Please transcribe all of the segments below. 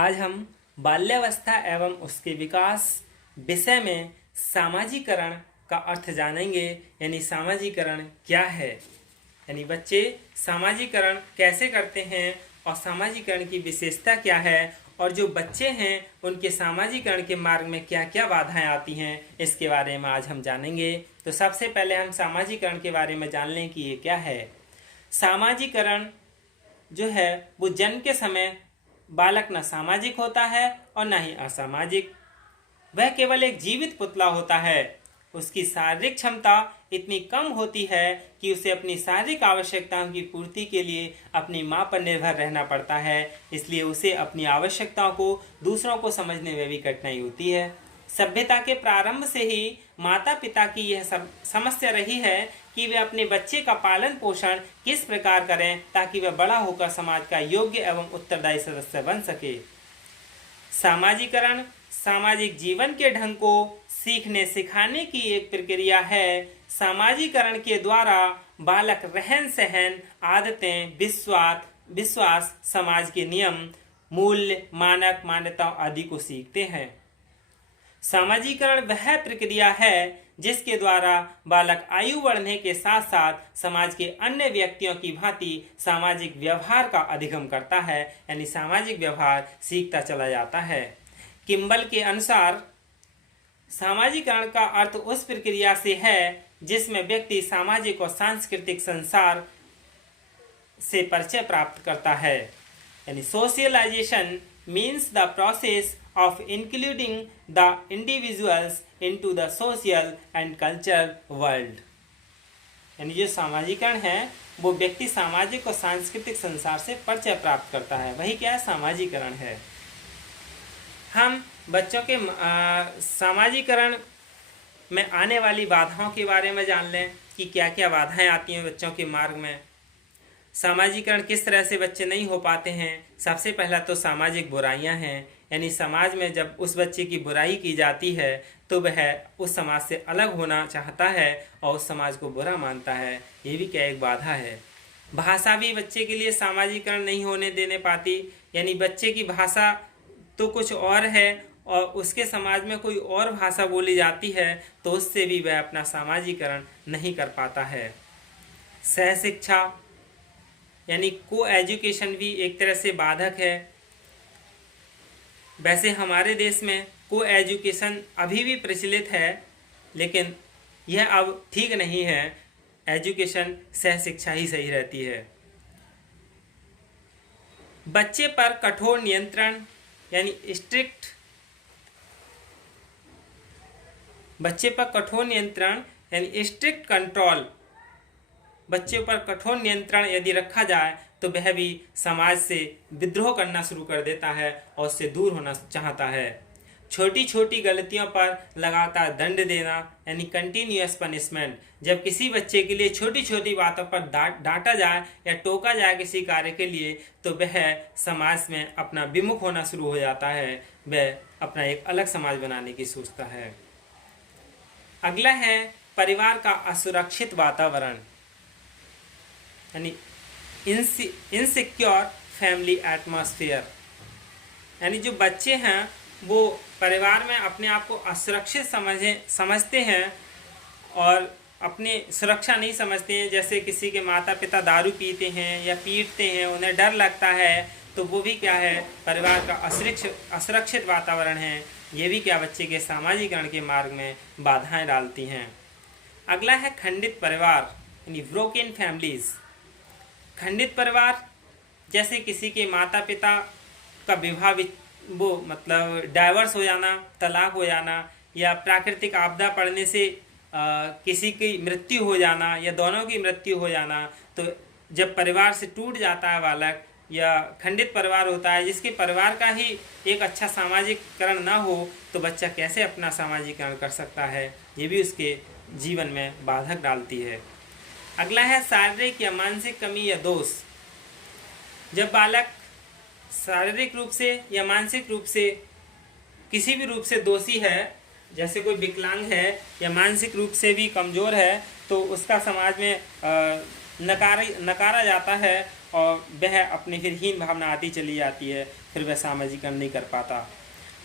आज हम बाल्यावस्था एवं उसके विकास विषय में सामाजिकरण का अर्थ जानेंगे। यानी सामाजिकरण क्या है, यानी बच्चे सामाजिकरण कैसे करते हैं और सामाजिकरण की विशेषता क्या है, और जो बच्चे हैं उनके सामाजिकरण के मार्ग में क्या क्या बाधाएं आती हैं, इसके बारे में आज हम जानेंगे। तो सबसे पहले हम सामाजिकरण के बारे में जान लें कि ये क्या है। सामाजिकरण जो है वो जन्म के समय बालक न सामाजिक होता है और न ही असामाजिक। वह केवल एक जीवित पुतला होता है। उसकी शारीरिक क्षमता इतनी कम होती है कि उसे अपनी शारीरिक आवश्यकताओं की पूर्ति के लिए अपनी मां पर निर्भर रहना पड़ता है। इसलिए उसे अपनी आवश्यकताओं को दूसरों को समझने में भी कठिनाई होती है। सभ्यता के प्रारंभ से ही माता पिता की यह समस्या रही है कि वे अपने बच्चे का पालन पोषण किस प्रकार करें ताकि वह बड़ा होकर समाज का योग्य एवं उत्तरदायी सदस्य बन सके। सामाजिकरण सामाजिक जीवन के ढंग को सीखने सिखाने की एक प्रक्रिया है। सामाजिकरण के द्वारा बालक रहन सहन, आदतें, विश्वास, समाज के नियम, मूल्य, मानक, मान्यताओं आदि को सीखते हैं। सामाजिकरण वह प्रक्रिया है जिसके द्वारा बालक आयु बढ़ने के साथ साथ समाज के अन्य व्यक्तियों की भांति सामाजिक व्यवहार का अधिगम करता है, यानी सामाजिक व्यवहार सीखता चला जाता है। किम्बल के अनुसार सामाजिकरण का अर्थ उस प्रक्रिया से है जिसमें व्यक्ति सामाजिक और सांस्कृतिक संसार से परिचय प्राप्त करता है। यानी socialisation means the process of including the individuals into the social and cultural world। यानी जो सामाजिकरण है वो व्यक्ति सामाजिक और सांस्कृतिक संसार से परिचय प्राप्त करता है, वही क्या है, सामाजिकरण है। हम बच्चों के सामाजिकरण में आने वाली बाधाओं के बारे में जान लें कि क्या क्या बाधाएं आती हैं बच्चों के मार्ग में। सामाजिकरण किस तरह से बच्चे नहीं हो पाते हैं। सबसे पहला तो सामाजिक बुराइयां हैं, यानी समाज में जब उस बच्चे की बुराई की जाती है तो वह उस समाज से अलग होना चाहता है और उस समाज को बुरा मानता है। ये भी क्या एक बाधा है। भाषा भी बच्चे के लिए सामाजिकरण नहीं होने देने पाती, यानी बच्चे की भाषा तो कुछ और है और उसके समाज में कोई और भाषा बोली जाती है तो उससे भी वह अपना सामाजिकरण नहीं कर पाता है। सह शिक्षा यानी को एजुकेशन भी एक तरह से बाधक है। वैसे हमारे देश में को एजुकेशन अभी भी प्रचलित है, लेकिन यह अब ठीक नहीं है। एजुकेशन सह शिक्षा ही सही रहती है। बच्चे पर कठोर नियंत्रण यानी स्ट्रिक्ट कंट्रोल, बच्चे पर कठोर नियंत्रण यदि रखा जाए तो वह भी समाज से विद्रोह करना शुरू कर देता है और उससे दूर होना चाहता है। छोटी छोटी गलतियों पर लगातार दंड देना यानी कंटिन्यूअस पनिशमेंट, जब किसी बच्चे के लिए छोटी छोटी बातों पर डांटा जाए या टोका जाए किसी कार्य के लिए तो वह समाज में अपना विमुख होना शुरू हो जाता है, वह अपना एक अलग समाज बनाने की सोचता है। अगला है परिवार का असुरक्षित वातावरण यानी इनसिक्योर फैमिली एटमॉस्फेयर, यानी जो बच्चे हैं वो परिवार में अपने आप को असुरक्षित समझते हैं और अपनी सुरक्षा नहीं समझते हैं। जैसे किसी के माता पिता दारू पीते हैं या पीटते हैं, उन्हें डर लगता है, तो वो भी क्या है, परिवार का असुरक्षित वातावरण है। ये भी क्या बच्चे के सामाजिकरण के मार्ग में बाधाएं डालती हैं। अगला है खंडित परिवार यानी ब्रोकन फैमिलीज। खंडित परिवार जैसे किसी के माता पिता का विवाह डाइवर्स हो जाना, तलाक हो जाना, या प्राकृतिक आपदा पड़ने से किसी की मृत्यु हो जाना या दोनों की मृत्यु हो जाना। तो जब परिवार से टूट जाता है बालक, या खंडित परिवार होता है जिसके परिवार का ही एक अच्छा सामाजिकरण ना हो, तो बच्चा कैसे अपना सामाजिकरण कर सकता है, ये भी उसके जीवन में बाधक डालती है। अगला है शारीरिक या मानसिक कमी या दोष। जब बालक शारीरिक रूप से या मानसिक रूप से किसी भी रूप से दोषी है, जैसे कोई विकलांग है या मानसिक रूप से भी कमज़ोर है, तो उसका समाज में नकारा जाता है और वह अपनी फिर हीन भावना आती चली जाती है, फिर वह सामाजिकरण नहीं कर पाता।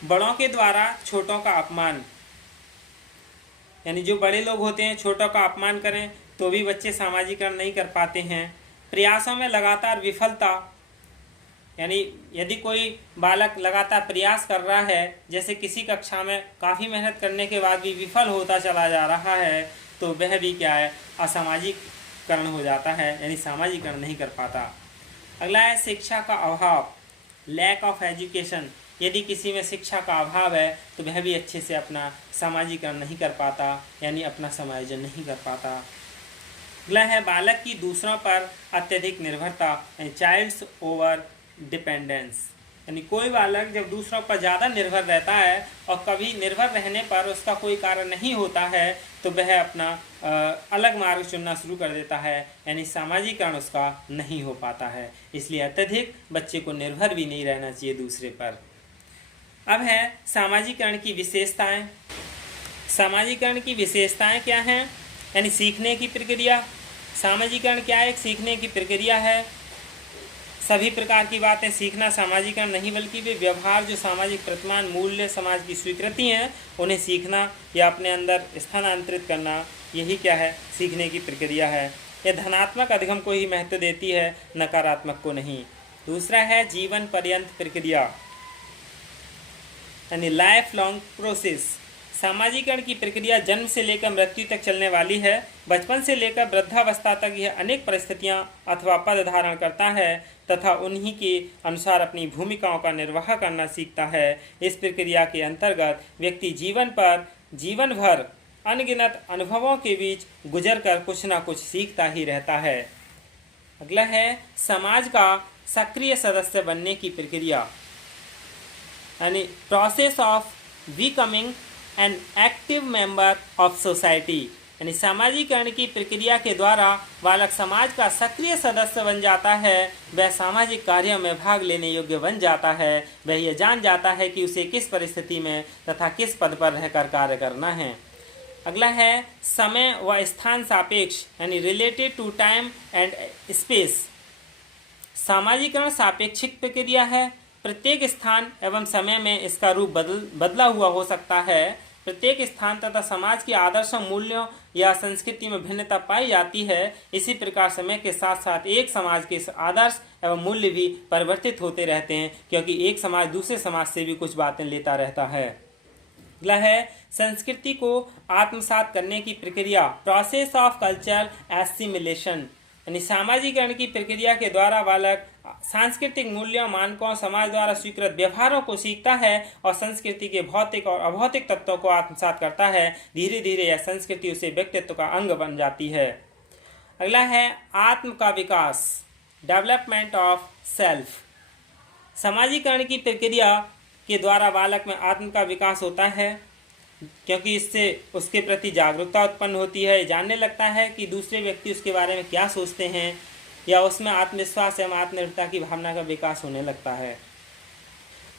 बड़ों के द्वारा छोटों का अपमान, यानी जो बड़े लोग होते हैं छोटों का अपमान करें तो भी बच्चे सामाजिकरण नहीं कर पाते हैं। प्रयासों में लगातार विफलता, यानी यदि कोई बालक लगातार प्रयास कर रहा है, जैसे किसी कक्षा में काफ़ी मेहनत करने के बाद भी विफल होता चला जा रहा है, तो वह भी क्या है, असामाजिकरण हो जाता है, यानी सामाजिकरण नहीं कर पाता। अगला है शिक्षा का अभाव, लैक ऑफ एजुकेशन। यदि किसी में शिक्षा का अभाव है तो वह भी अच्छे से अपना सामाजिकरण नहीं कर पाता, यानी अपना समायोजन नहीं कर पाता। अगला है बालक की दूसरों पर अत्यधिक निर्भरता, चाइल्ड्स ओवर डिपेंडेंस। यानी कोई बालक जब दूसरों पर ज़्यादा निर्भर रहता है और कभी निर्भर रहने पर उसका कोई कारण नहीं होता है तो वह अपना अलग मार्ग चुनना शुरू कर देता है, यानी सामाजिकरण उसका नहीं हो पाता है। इसलिए अत्यधिक बच्चे को निर्भर भी नहीं रहना चाहिए दूसरे पर। अब है सामाजिकरण की विशेषताएं। सामाजिकरण की विशेषताएं क्या हैं, यानी सीखने की प्रक्रिया। सामाजिकरण क्या है, एक सीखने की प्रक्रिया है। सभी प्रकार की बातें सीखना सामाजिकरण नहीं, बल्कि वे व्यवहार जो सामाजिक प्रतिमान, मूल्य, समाज की स्वीकृति हैं, उन्हें सीखना या अपने अंदर स्थानांतरित करना, यही क्या है, सीखने की प्रक्रिया है। यह धनात्मक अधिगम को ही महत्व देती है, नकारात्मक को नहीं। दूसरा है जीवन पर्यंत प्रक्रिया, यानी लाइफ लॉन्ग प्रोसेस। सामाजिकरण की प्रक्रिया जन्म से लेकर मृत्यु तक चलने वाली है। बचपन से लेकर वृद्धावस्था तक यह अनेक परिस्थितियां अथवा पद धारण करता है तथा उन्हीं के अनुसार अपनी भूमिकाओं का निर्वाह करना सीखता है। इस प्रक्रिया के अंतर्गत व्यक्ति जीवन भर अनगिनत अनुभवों के बीच गुजर कर कुछ न कुछ सीखता ही रहता है। अगला है समाज का सक्रिय सदस्य बनने की प्रक्रिया, यानी process of becoming an active member of society. यानी सामाजिकरण की प्रक्रिया के द्वारा बालक समाज का सक्रिय सदस्य बन जाता है। वह सामाजिक कार्यों में भाग लेने योग्य बन जाता है। वह यह जान जाता है कि उसे किस परिस्थिति में तथा किस पद पर रहकर कार्य करना है। अगला है समय व स्थान सापेक्ष, यानी related to time and space. सामाजिकरण सापेक्षिक प्रक्रिया है। प्रत्येक स्थान एवं समय में इसका रूप बदला हुआ हो सकता है। प्रत्येक स्थान तथा समाज के आदर्शों, मूल्यों या संस्कृति में भिन्नता पाई जाती है। इसी प्रकार समय के साथ साथ एक समाज के आदर्श एवं मूल्य भी परिवर्तित होते रहते हैं, क्योंकि एक समाज दूसरे समाज से भी कुछ बातें लेता रहता है। अगला है संस्कृति को आत्मसात करने की प्रक्रिया, प्रोसेस ऑफ कल्चरल एसिमिलेशन। यानी सामाजिकरण की प्रक्रिया के द्वारा बालक सांस्कृतिक मूल्यों, मानकों, समाज द्वारा स्वीकृत व्यवहारों को सीखता है और संस्कृति के भौतिक और अभौतिक तत्वों को आत्मसात करता है। धीरे धीरे यह संस्कृति उसे व्यक्तित्व का अंग बन जाती है। अगला है आत्म का विकास, डेवलपमेंट ऑफ सेल्फ। सामाजिकरण की प्रक्रिया के द्वारा बालक में आत्म का विकास होता है, क्योंकि इससे उसके प्रति जागरूकता उत्पन्न होती है। जानने लगता है कि दूसरे व्यक्ति उसके बारे में क्या सोचते हैं, या उसमें आत्मविश्वास एवं आत्मनिर्भरता की भावना का विकास होने लगता है।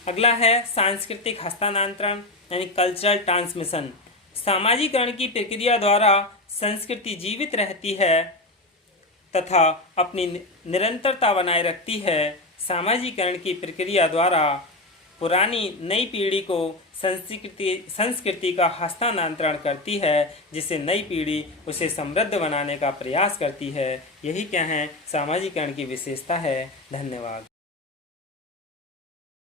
अगला है सांस्कृतिक हस्तांतरण, यानी कल्चरल ट्रांसमिशन। सामाजिकरण की प्रक्रिया द्वारा संस्कृति जीवित रहती है तथा अपनी निरंतरता बनाए रखती है। सामाजिकरण की प्रक्रिया द्वारा पुरानी नई पीढ़ी को संस्कृति का हस्तांतरण करती है, जिससे नई पीढ़ी उसे समृद्ध बनाने का प्रयास करती है। यही क्या है, सामाजिकरण की विशेषता है। धन्यवाद।